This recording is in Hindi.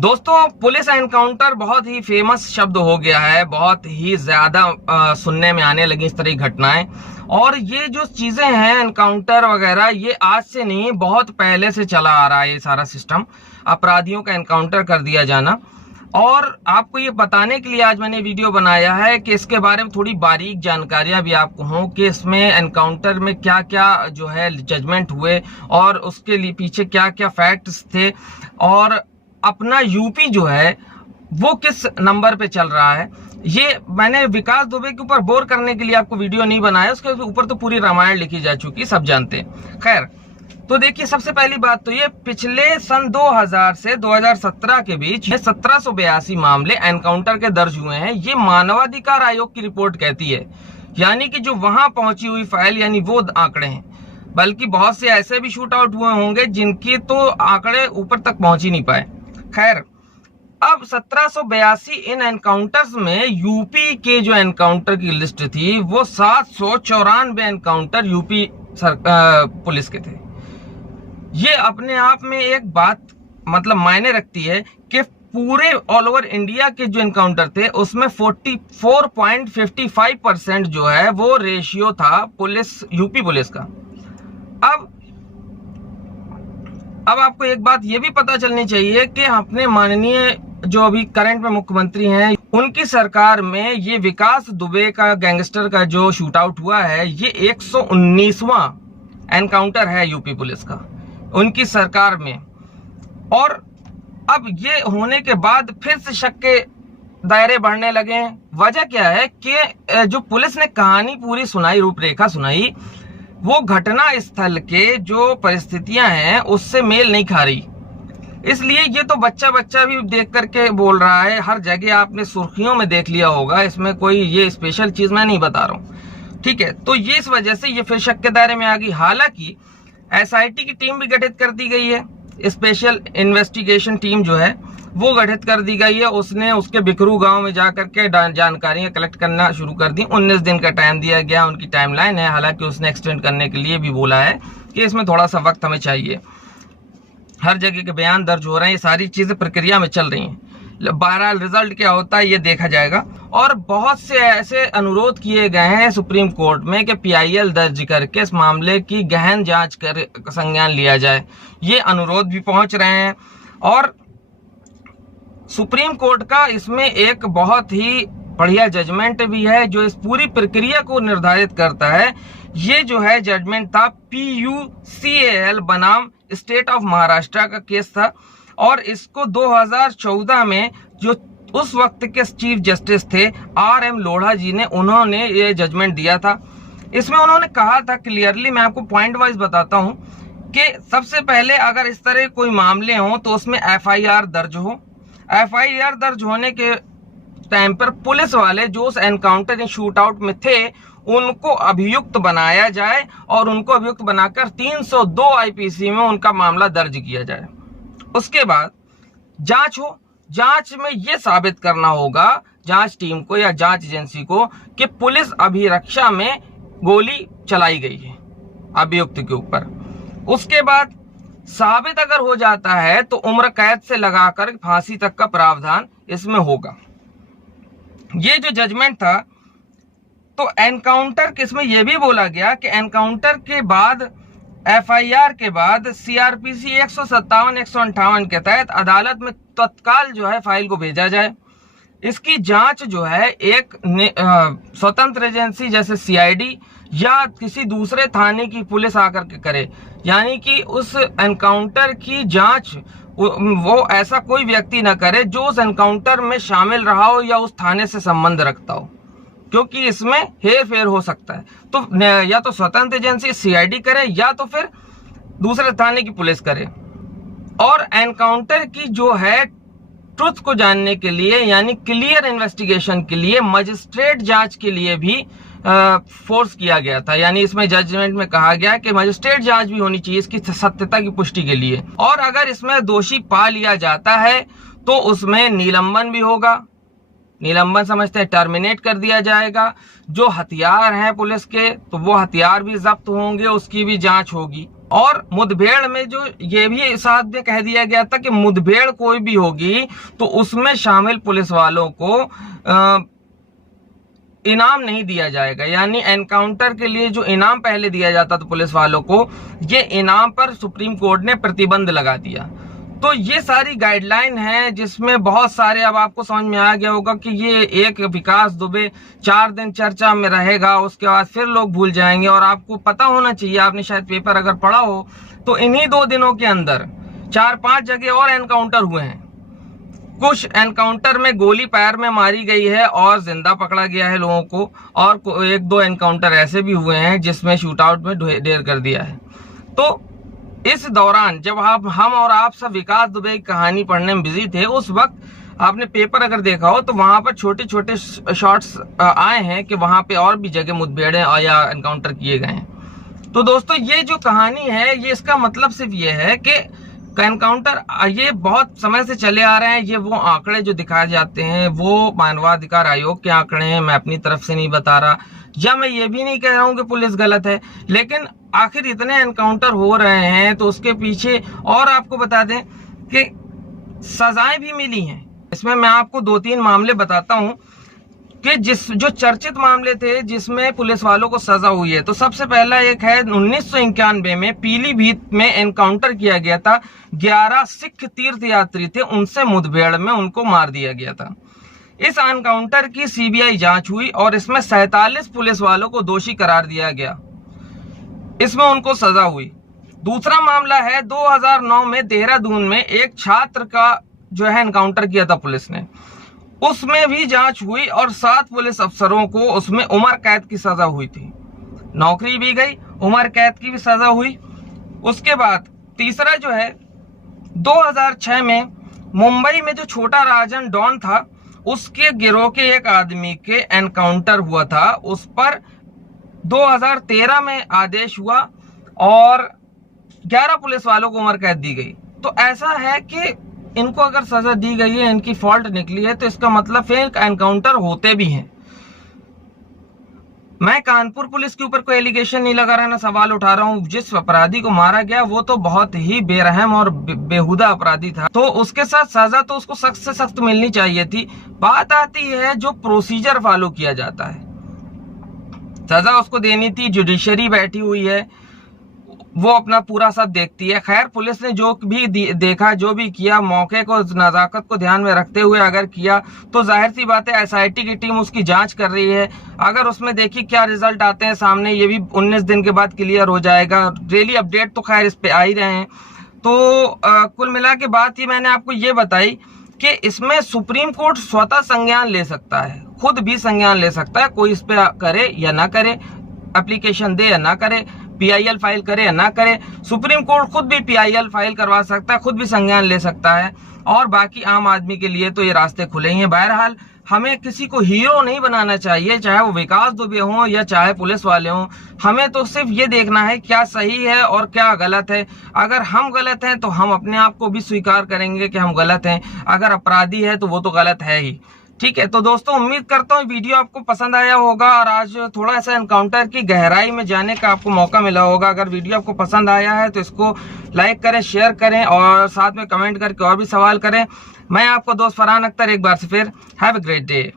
दोस्तों, पुलिस एनकाउंटर बहुत ही फेमस शब्द हो गया है। बहुत ही ज्यादा सुनने में आने लगी इस तरह की घटनाएं। और ये जो चीजें हैं एनकाउंटर वगैरह, ये आज से नहीं, बहुत पहले से चला आ रहा है ये सारा सिस्टम, अपराधियों का एनकाउंटर कर दिया जाना। और आपको ये बताने के लिए आज मैंने वीडियो बनाया है कि इसके बारे में थोड़ी बारीक जानकारियां भी आपको हों कि इसमें एनकाउंटर में क्या क्या जो है जजमेंट हुए और उसके लिए पीछे क्या क्या फैक्ट्स थे, और अपना यूपी जो है वो किस नंबर पे चल रहा है। ये मैंने विकास दुबे के ऊपर बोर करने के लिए आपको वीडियो नहीं बनाया, उसके ऊपर तो पूरी रामायण लिखी जा चुकी, सब जानते हैं। खैर, तो देखिए, सबसे पहली बात तो ये पिछले सन 2000 से 2017 के बीच 1782 मामले एनकाउंटर के दर्ज हुए हैं। ये मानवाधिकार आयोग की रिपोर्ट कहती है, यानी कि जो वहां पहुंची हुई फाइल, यानी वो आंकड़े हैं। बल्कि बहुत से ऐसे भी शूट आउट हुए होंगे जिनकी तो आंकड़े ऊपर तक पहुंच ही नहीं पाए। खैर, अब 1782 इन एनकाउंटर्स में यूपी के जो एनकाउंटर की लिस्ट थी वो 794 एनकाउंटर यूपी पुलिस के थे। ये अपने आप में एक बात मतलब मायने रखती है कि पूरे ऑल ओवर इंडिया के जो एनकाउंटर थे उसमें 44.55% जो है वो रेशियो था पुलिस, यूपी पुलिस का। अब आपको एक बात ये भी पता चलनी चाहिए कि अपने माननीय जो अभी करंट में मुख्यमंत्री हैं, उनकी सरकार में ये विकास दुबे का गैंगस्टर का जो शूट आउट हुआ है, ये 119वां एनकाउंटर है यूपी पुलिस का उनकी सरकार में। और अब ये होने के बाद फिर से शक के दायरे बढ़ने लगे हैं। वजह क्या है कि जो पुलिस ने कहानी पूरी सुनाई, रूपरेखा सुनाई, वो घटना स्थल के जो परिस्थितियां हैं उससे मेल नहीं खा रही। इसलिए ये तो बच्चा भी देख करके बोल रहा है, हर जगह आपने सुर्खियों में देख लिया होगा। इसमें कोई ये स्पेशल चीज मैं नहीं बता रहा हूँ, ठीक है। तो ये इस वजह से ये फिर शक के दायरे में आ गई। हालांकि एसआईटी की टीम भी गठित कर दी गई है, स्पेशल इन्वेस्टिगेशन टीम जो है वो गठित कर दी गई है। उसने उसके बिकरू गांव में जाकर के जानकारियां कलेक्ट करना शुरू कर दी। 19 दिन का टाइम दिया गया, उनकी टाइमलाइन है। हालांकि उसने एक्सटेंड करने के लिए भी बोला है कि इसमें थोड़ा सा वक्त हमें चाहिए। हर जगह के बयान दर्ज हो रहे हैं, ये सारी चीजें प्रक्रिया में चल रही हैं। बहरहाल रिजल्ट क्या होता है ये देखा जाएगा। और बहुत से ऐसे अनुरोध किए गए हैं सुप्रीम कोर्ट में कि पीआईएल दर्ज करके इस मामले की गहन जांच कर संज्ञान लिया जाए। ये अनुरोध भी पहुंच रहे हैं। और सुप्रीम कोर्ट का इसमें एक बहुत ही बढ़िया जजमेंट भी है जो इस पूरी प्रक्रिया को निर्धारित करता है। ये जो है जजमेंट था PUCAL बनाम स्टेट ऑफ महाराष्ट्र का केस था। और इसको 2014 में जो उस वक्त के चीफ जस्टिस थे RM लोढ़ा जी ने, उन्होंने ये जजमेंट दिया था। इसमें उन्होंने कहा था क्लियरली, मैं आपको पॉइंट वाइज बताता हूं कि सबसे पहले अगर इस तरह कोई मामले हों तो उसमें FIR दर्ज हो। FIR दर्ज होने के टाइम पर पुलिस वाले जो उस एनकाउंटर शूट आउट में थे उनको अभियुक्त बनाया जाए और उनको अभियुक्त बनाकर 302 IPC में उनका मामला दर्ज किया जाए। उसके बाद जांच हो। जांच में यह साबित करना होगा जांच टीम को या जांच एजेंसी को कि पुलिस अभिरक्षा में गोली चलाई गई है अभियुक्त के ऊपर। उसके बाद साबित अगर हो जाता है तो उम्र कैद से लगाकर फांसी तक का प्रावधान इसमें होगा। ये जो जजमेंट था, तो एनकाउंटर किसमें यह भी बोला गया कि एनकाउंटर के बाद FIR के बाद CRPC 157-158 के तहत अदालत में तत्काल जो है फाइल को भेजा जाए। इसकी जांच जो है एक स्वतंत्र एजेंसी जैसे CID या किसी दूसरे थाने की पुलिस आकर के करे, यानी कि उस एनकाउंटर की जांच वो ऐसा कोई व्यक्ति ना करे जो उस एनकाउंटर में शामिल रहा हो या उस थाने से संबंध रखता हो, क्योंकि इसमें हेर फेर हो सकता है। तो या तो स्वतंत्र एजेंसी CID करे या तो फिर दूसरे थाने की पुलिस करे। और एनकाउंटर की जो है ट्रुथ को जानने के लिए, यानी क्लियर इन्वेस्टिगेशन के लिए मजिस्ट्रेट जांच के लिए भी फोर्स किया गया था। यानी इसमें जजमेंट में कहा गया कि मजिस्ट्रेट जांच भी होनी चाहिए इसकी सत्यता की पुष्टि के लिए। और अगर इसमें दोषी पा लिया जाता है तो उसमें निलंबन भी होगा। निलंबन समझते हैं टर्मिनेट कर दिया जाएगा। जो हथियार हैं पुलिस के, तो वो हथियार भी जब्त होंगे, उसकी भी जांच होगी। और मुठभेड़ में जो ये भी साथ में कह दिया गया था कि मुठभेड़ कोई भी होगी तो उसमें शामिल पुलिस वालों को इनाम नहीं दिया जाएगा। यानी एनकाउंटर के लिए जो इनाम पहले दिया जाता था पुलिस वालों को, ये इनाम पर सुप्रीम कोर्ट ने प्रतिबंध लगा दिया। तो ये सारी गाइडलाइन है जिसमें बहुत सारे, अब आपको समझ में आ गया होगा कि ये एक विकास दुबे 4 दिन चर्चा में रहेगा, उसके बाद फिर लोग भूल जाएंगे। और आपको पता होना चाहिए, आपने शायद पेपर अगर पढ़ा हो तो इन्हीं 2 दिनों के अंदर 4-5 जगह और एनकाउंटर हुए हैं। कुछ एनकाउंटर में गोली पैर में मारी गई है और जिंदा पकड़ा गया है लोगों को, और 1-2 एनकाउंटर ऐसे भी हुए हैं जिसमें शूट आउट में ढेर कर दिया है। तो इस दौरान जब हम और आप सब विकास दुबे की कहानी पढ़ने में बिजी थे, उस वक्त आपने पेपर अगर देखा हो तो वहां पर छोटे छोटे शॉट्स आए हैं कि वहां पे और भी जगह मुठभेड़ें या एनकाउंटर किए गए हैं। तो दोस्तों ये जो कहानी है, ये इसका मतलब सिर्फ ये है कि एनकाउंटर ये बहुत समय से चले आ रहे हैं। ये वो आंकड़े जो दिखाए जाते हैं वो मानवाधिकार आयोग के आंकड़े हैं, मैं अपनी तरफ से नहीं बता रहा, या मैं ये भी नहीं कह रहा हूं कि पुलिस गलत है। लेकिन आखिर इतने एनकाउंटर हो रहे हैं तो उसके पीछे, और आपको बता दें कि सजाएं भी मिली हैं। इसमें मैं आपको 2-3 मामले बताता हूं कि जो चर्चित मामले थे जिसमें पुलिस वालों को सजा हुई है। तो सबसे पहला एक है 1991 में पीलीभीत में एनकाउंटर किया गया था। 11 सिख तीर्थयात्री थे, उनसे मुठभेड़ में उनको मार दिया गया था। इस एनकाउंटर की सीबीआई जांच हुई और इसमें 47 पुलिस वालों को दोषी करार दिया गया, इसमें उनको सजा हुई। दूसरा मामला है 2009 में देहरादून में एक छात्र का जो है एनकाउंटर किया था पुलिस ने, उसमें भी जांच हुई और 7 पुलिस अफसरों को उसमें उम्र कैद की सजा हुई थी। नौकरी भी गई, उम्र कैद की भी सजा हुई। उसके बाद तीसरा जो है 2006 में मुंबई में जो छोटा राजन डॉन था, उसके गिरोह के एक आदमी के एनकाउंटर हुआ था, उस पर 2013 में आदेश हुआ और 11 पुलिस वालों को उम्र कैद दी गई। तो ऐसा है कि इनको अगर सजा दी गई है, इनकी फॉल्ट निकली है, तो इसका मतलब फिर एनकाउंटर होते भी हैं। मैं कानपुर पुलिस के ऊपर कोई एलिगेशन नहीं लगा रहा, ना सवाल उठा रहा हूं। जिस अपराधी को मारा गया वो तो बहुत ही बेरहम और बेहुदा अपराधी था, तो उसके साथ सजा तो उसको सख्त से सख्त मिलनी चाहिए थी। बात आती है जो प्रोसीजर फॉलो किया जाता है, सजा उसको देनी थी। जुडिशरी बैठी हुई है, वो अपना पूरा सब देखती है। खैर पुलिस ने जो भी देखा, जो भी किया, मौके को, नजाकत को ध्यान में रखते हुए अगर किया तो जाहिर सी बात है एसआईटी की टीम उसकी जांच कर रही है। अगर उसमें देखिए क्या रिजल्ट आते हैं सामने, ये भी 19 दिन के बाद क्लियर हो जाएगा। डेली अपडेट तो खैर इस पे आ ही रहे हैं। तो कुल मिला के बात ही मैंने आपको ये बताई कि इसमें सुप्रीम कोर्ट स्वतः संज्ञान ले सकता है, खुद भी संज्ञान ले सकता है। कोई इस पे करे या ना करे, एप्लीकेशन दे या ना करे, पीआईएल फाइल करे या ना करे, सुप्रीम कोर्ट खुद भी पीआईएल फाइल करवा सकता है, खुद भी संज्ञान ले सकता है। और बाकी आम आदमी के लिए तो ये रास्ते खुले ही हैं। बहरहाल हमें किसी को हीरो नहीं बनाना चाहिए, चाहे वो विकास दुबे हों या चाहे पुलिस वाले हों। हमें तो सिर्फ ये देखना है क्या सही है और क्या गलत है। अगर हम गलत हैं तो हम अपने आप को भी स्वीकार करेंगे कि हम गलत हैं, अगर अपराधी है तो वो तो गलत है ही। ठीक है, तो दोस्तों उम्मीद करता हूँ वीडियो आपको पसंद आया होगा और आज थोड़ा सा एनकाउंटर की गहराई में जाने का आपको मौका मिला होगा। अगर वीडियो आपको पसंद आया है तो इसको लाइक करें, शेयर करें और साथ में कमेंट करके और भी सवाल करें। मैं आपको दोस्त फरहान अख्तर एक बार से फिर हैव अ ग्रेट डे।